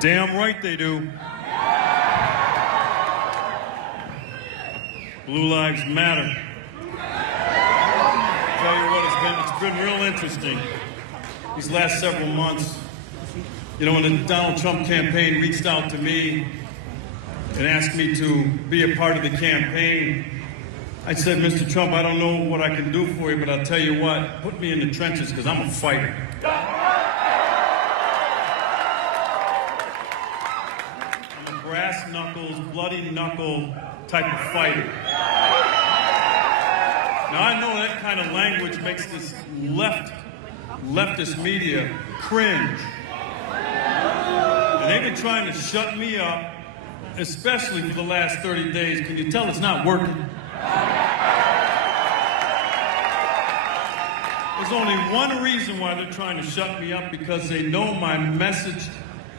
Damn right they do. Blue Lives Matter. Tell you what, it's been real interesting these last several months. You know, when the Donald Trump campaign reached out to me and asked me to be a part of the campaign, I said, Mr. Trump, I don't know what I can do for you, but I'll tell you what, put me in the trenches because I'm a fighter. I'm a brass knuckles, bloody knuckle type of fighter. Now I know that kind of language makes this leftist media cringe. And they've been trying to shut me up, especially for the last 30 days. Can you tell it's not working? There's only one reason why they're trying to shut me up, because they know my message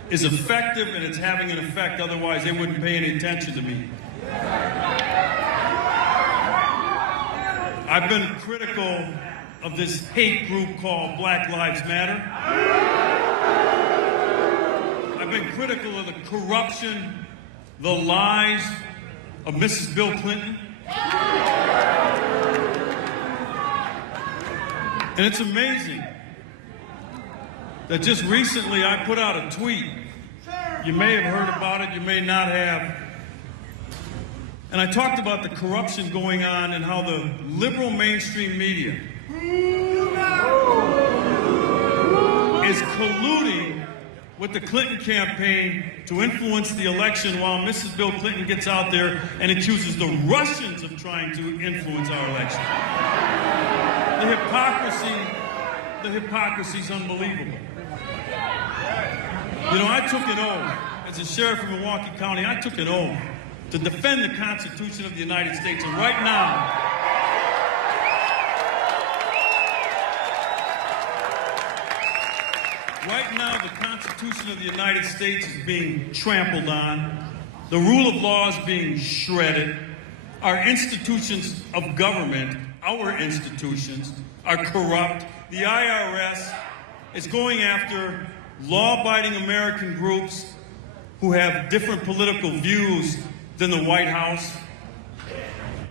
is effective and it's having an effect. Otherwise, they wouldn't pay any attention to me. I've been critical of this hate group called Black Lives Matter. I've been critical of the corruption, the lies of Mrs. Bill Clinton. And it's amazing that just recently I put out a tweet. You may have heard about it, you may not have. And I talked about the corruption going on and how the liberal mainstream media is colluding with the Clinton campaign to influence the election, while Mrs. Bill Clinton gets out there and accuses the Russians of trying to influence our election. The hypocrisy is unbelievable. You know, I took an oath as a sheriff of Milwaukee County. I took an oath to defend the Constitution of the United States. And right now, the Constitution of the United States is being trampled on. The rule of law is being shredded. Our institutions of government, our institutions, are corrupt. The IRS is going after law-abiding American groups who have different political views than the White House.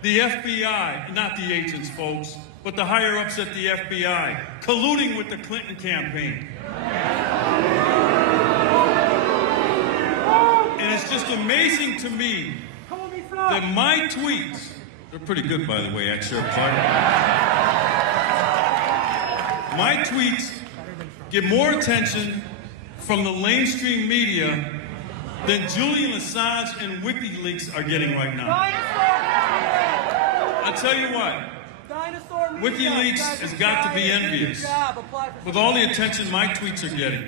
The FBI, not the agents, folks, but the higher-ups at the FBI, colluding with the Clinton campaign. And it's just amazing to me that my tweets, they're pretty good, by the way, at Sheriff Clarke. My tweets get more attention from the mainstream media than Julian Assange and WikiLeaks are getting right now. I tell you what, WikiLeaks has got to be envious with all the attention my tweets are getting.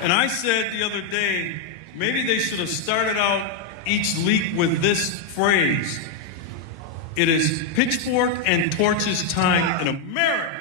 And I said the other day, maybe they should have started out each leak with this phrase: it is pitchfork and torches time in America.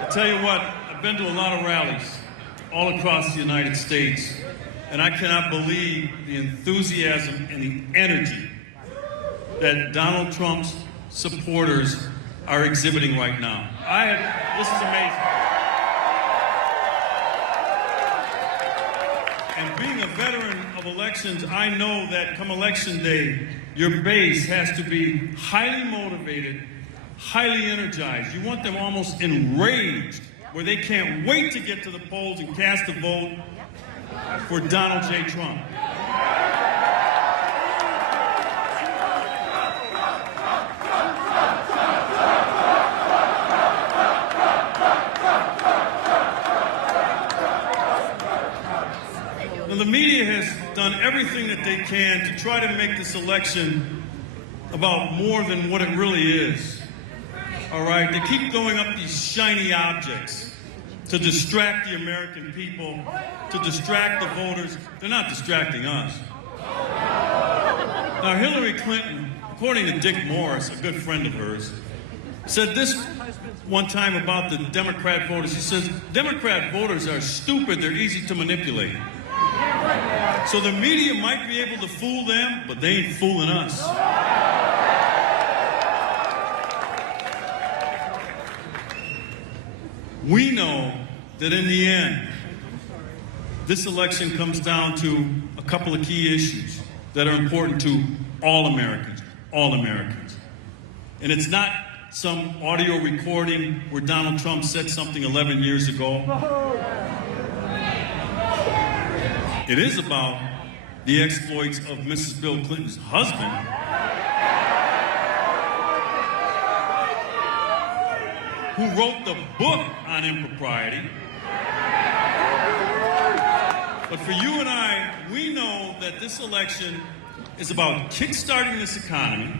I tell you what, I've been to a lot of rallies all across the United States, and I cannot believe the enthusiasm and the energy that Donald Trump's supporters are exhibiting right now. This is amazing. And being a veteran of elections, I know that come election day, your base has to be highly motivated, highly energized. You want them almost enraged, where they can't wait to get to the polls and cast a vote for Donald J. Trump. Now, the media has done everything that they can to try to make this election about more than what it really is. All right, they keep throwing up these shiny objects to distract the American people, to distract the voters. They're not distracting us. Now, Hillary Clinton, according to Dick Morris, a good friend of hers, said this one time about the Democrat voters. He says, Democrat voters are stupid, they're easy to manipulate. So the media might be able to fool them, but they ain't fooling us. We know that in the end, this election comes down to a couple of key issues that are important to all Americans, all Americans. And it's not some audio recording where Donald Trump said something 11 years ago. It is about the exploits of Mrs. Bill Clinton's husband, who wrote the book on impropriety. But for you and I, we know that this election is about kickstarting this economy,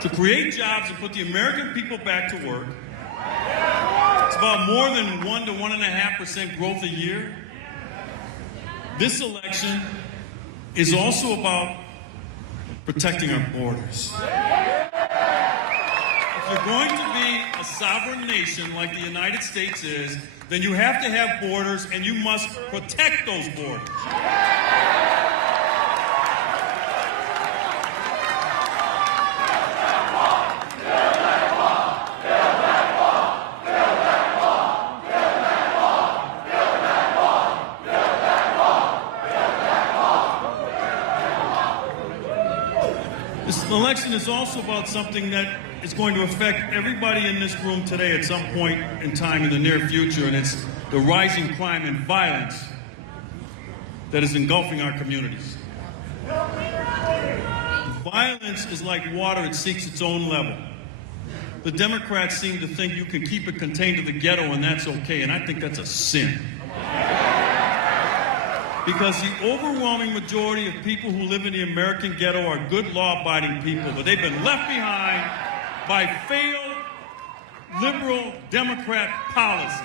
to create jobs and put the American people back to work. It's about more than 1 to 1.5% growth a year. This election is also about protecting our borders. If you're going to be a sovereign nation like the United States is, then you have to have borders, and you must protect those borders. This election is also about something that is going to affect everybody in this room today at some point in time in the near future, and it's the rising crime and violence that is engulfing our communities. Violence is like water, it seeks its own level. The Democrats seem to think you can keep it contained to the ghetto and that's okay, and I think that's a sin. Because the overwhelming majority of people who live in the American ghetto are good law-abiding people, but they've been left behind by failed liberal Democrat policy.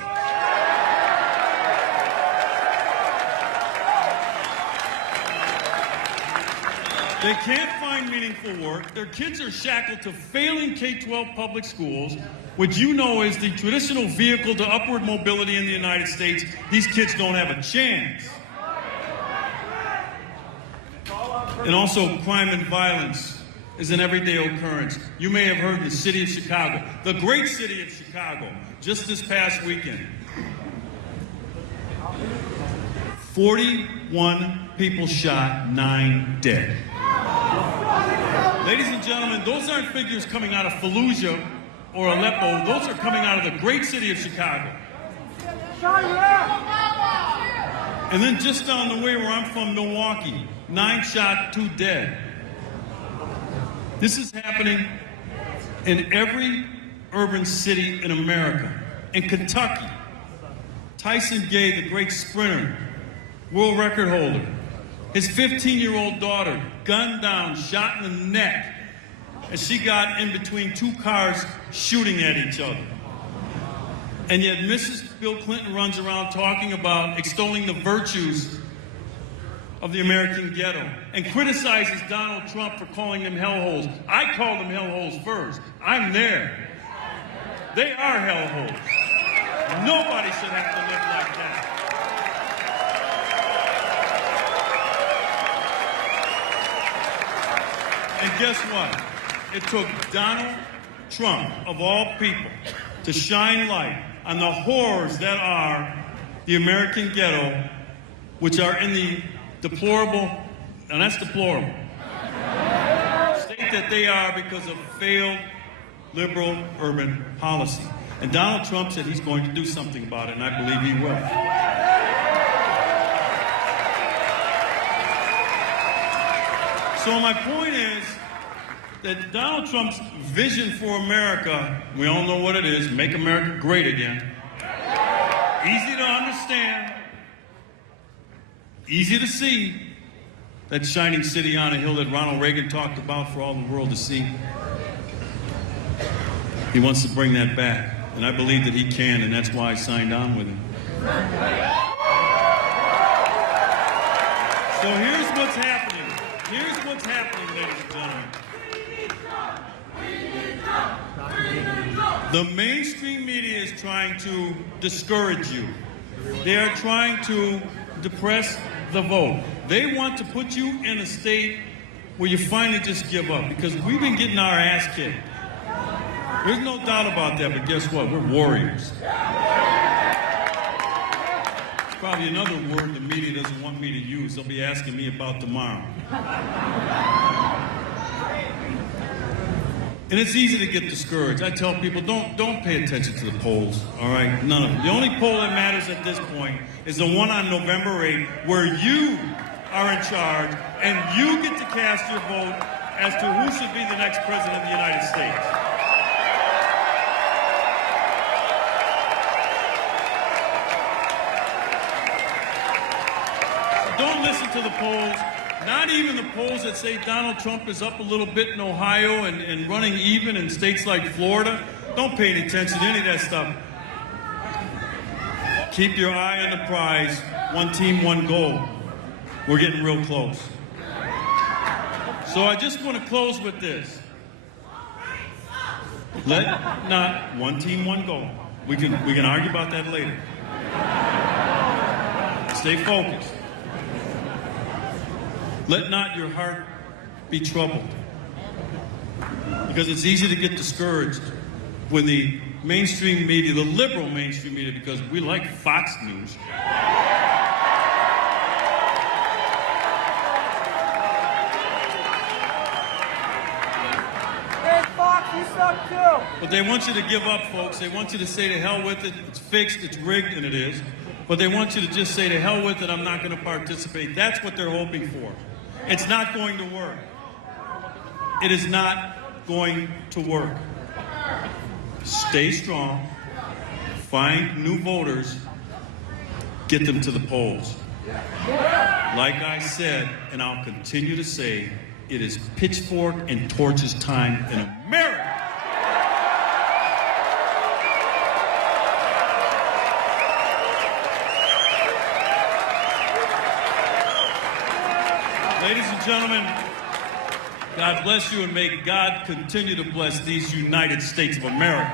They can't find meaningful work. Their kids are shackled to failing K-12 public schools, which you know is the traditional vehicle to upward mobility in the United States. These kids don't have a chance. And also, crime and violence is an everyday occurrence. You may have heard the city of Chicago, the great city of Chicago, just this past weekend. 41 people shot, 9 dead. Ladies and gentlemen, those aren't figures coming out of Fallujah or Aleppo. Those are coming out of the great city of Chicago. And then just down the way where I'm from, Milwaukee, 9 shot, 2 dead. This is happening in every urban city in America. In Kentucky, Tyson Gay, the great sprinter, world record holder, his 15-year-old daughter gunned down, shot in the neck, as she got in between 2 cars shooting at each other. And yet Mrs. Bill Clinton runs around talking about extolling the virtues of the American ghetto and criticizes Donald Trump for calling them hellholes. I call them hellholes first. I'm there. They are hellholes. Nobody should have to live like that. And guess what? It took Donald Trump, of all people, to shine light on the horrors that are the American ghetto, which are in the deplorable, and that's deplorable, state that they are because of failed liberal urban policy. And Donald Trump said he's going to do something about it, and I believe he will. So my point is that Donald Trump's vision for America, we all know what it is, make America great again. Easy to understand, easy to see, that shining city on a hill that Ronald Reagan talked about for all the world to see. He wants to bring that back, and I believe that he can, and that's why I signed on with him. So here's what's happening. Here's what's happening, ladies and gentlemen. The mainstream media is trying to discourage you. They are trying to depress the vote. They want to put you in a state where you finally just give up, because we've been getting our ass kicked. There's no doubt about that, but guess what? We're warriors. It's probably another word the media doesn't want me to use. They'll be asking me about tomorrow. And it's easy to get discouraged. I tell people, don't pay attention to the polls, all right? None of them. The only poll that matters at this point is the one on November 8th, where you are in charge and you get to cast your vote as to who should be the next president of the United States. Don't listen to the polls. Not even the polls that say Donald Trump is up a little bit in Ohio and running even in states like Florida. Don't pay any attention to any of that stuff. Keep your eye on the prize. One team, one goal. We're getting real close. So I just want to close with this. Let not one team, one goal. We can argue about that later. Stay focused. Let not your heart be troubled, because it's easy to get discouraged when the mainstream media, the liberal mainstream media, because we like Fox News. Hey, Fox, you suck too. But they want you to give up, folks. They want you to say to hell with it. It's fixed, it's rigged, and it is. But they want you to just say to hell with it, I'm not going to participate. That's what they're hoping for. It's not going to work. It is not going to work. Stay strong. Find new voters. Get them to the polls. Like I said, and I'll continue to say, it is pitchfork and torches time in America. Ladies and gentlemen, God bless you, and may God continue to bless these United States of America.